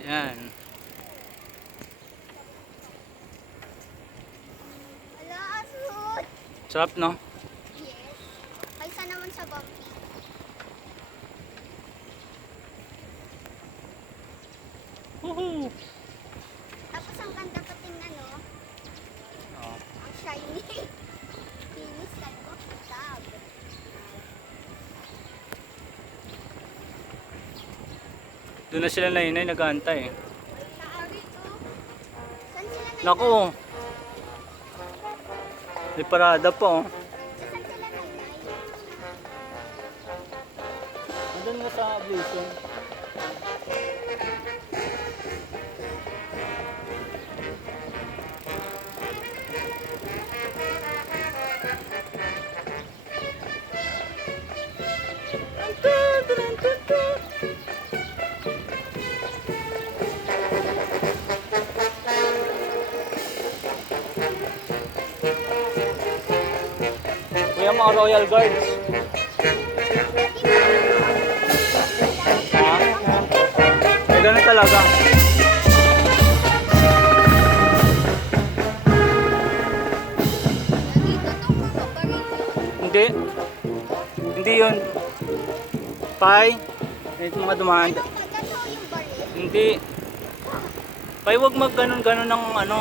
Yan. Ala, asod. Sarap, no? Yes. Kaysa naman sa bumpy. Woohoo! Tapos ang ganda pa tingnan, no? Oh. Ang shiny. Kinis ka ko. Tab. Doon na sila na inay nag-aantay. Naari to. Saan sila na? Naku! May parada pa, oh. Saan sila na? Andun nga sa Blazon. Kuya, mga Royal Guards. Ha? Ay, ganun talaga. Dito to, paborito. Hindi. Hindi yun. Pai. Ito mga dumaan. Ano, magkano yung baril? Hindi. Pai, wag mag ganun-ganun ng ano.